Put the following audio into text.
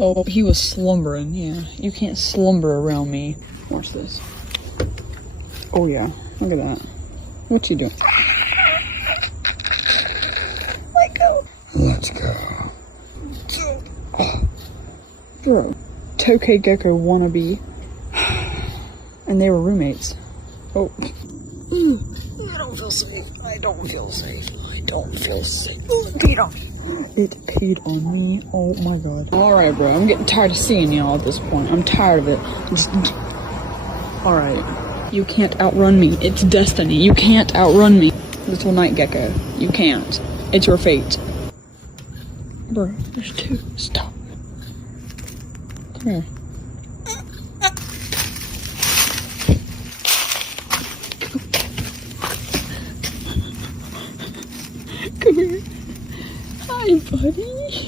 Oh, he was slumbering, yeah. You can't slumber around me. Watch this. Oh yeah, look at that. What you doing? Let go. Let's go. Bro, Tokay Gecko wannabe. And they were roommates. Oh. I don't feel safe. I don't feel safe. I don't feel safe. It peed on me. It peed on me. Oh my god. Alright, bro. I'm getting tired of seeing y'all at this point. I'm tired of it. Alright. You can't outrun me. It's destiny. You can't outrun me. Little night gecko. You can't. It's your fate. Bro, there's two. Stop. Come here. Come here. Hi, buddy.